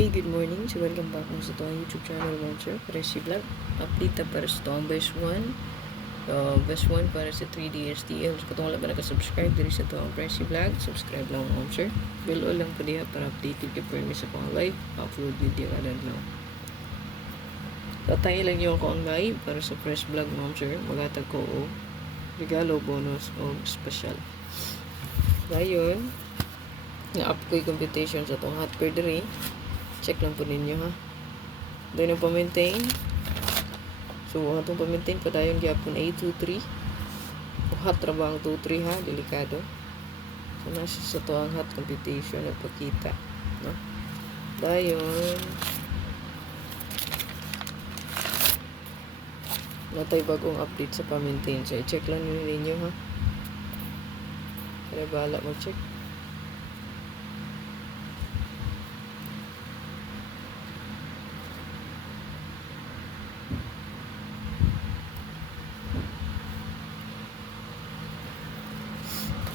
Okay, good morning. So, welcome back mo sa itong YouTube channel mo, sir. Presi Vlog. Update na para sa itong best 1. Best 1 para sa 3D STL. So, kung wala ba nakasubscribe diri sa itong Presi Vlog, subscribe lang mo, sir. Bell lang po diha para updated ka per sa pang live. Upload video ka lang lang. Tatay lang yung akong live para sa Press Vlog mo, sir. Magatag ko o regalo, bonus o special. Ngayon, na-up ko yung computation sa itong hot per diri. Check lang po ninyo, ha. Doon yung pa-maintain. So, atong pa-maintain pa tayong gyapon A23. O hot ra ba ang 23, ha? Delikado. So, nasa sa to ang hot computation at pakita. No? Dayon, natay bagong update sa pa-maintain. So, i-check lang ninyo, ha. Kaya bahala mag-check.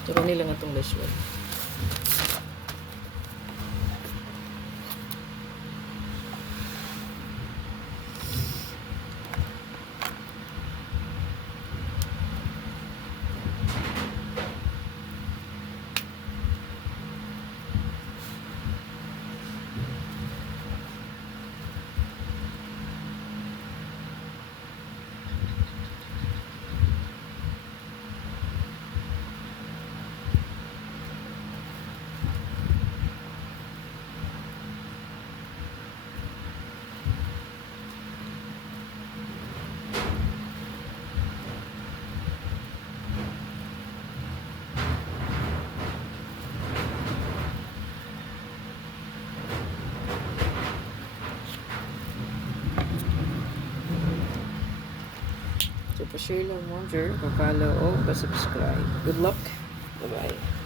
So, kanila nga itong last one. So, pa-share lang mo, sir. Pa-follow o pa-subscribe. Good luck. Bye-bye.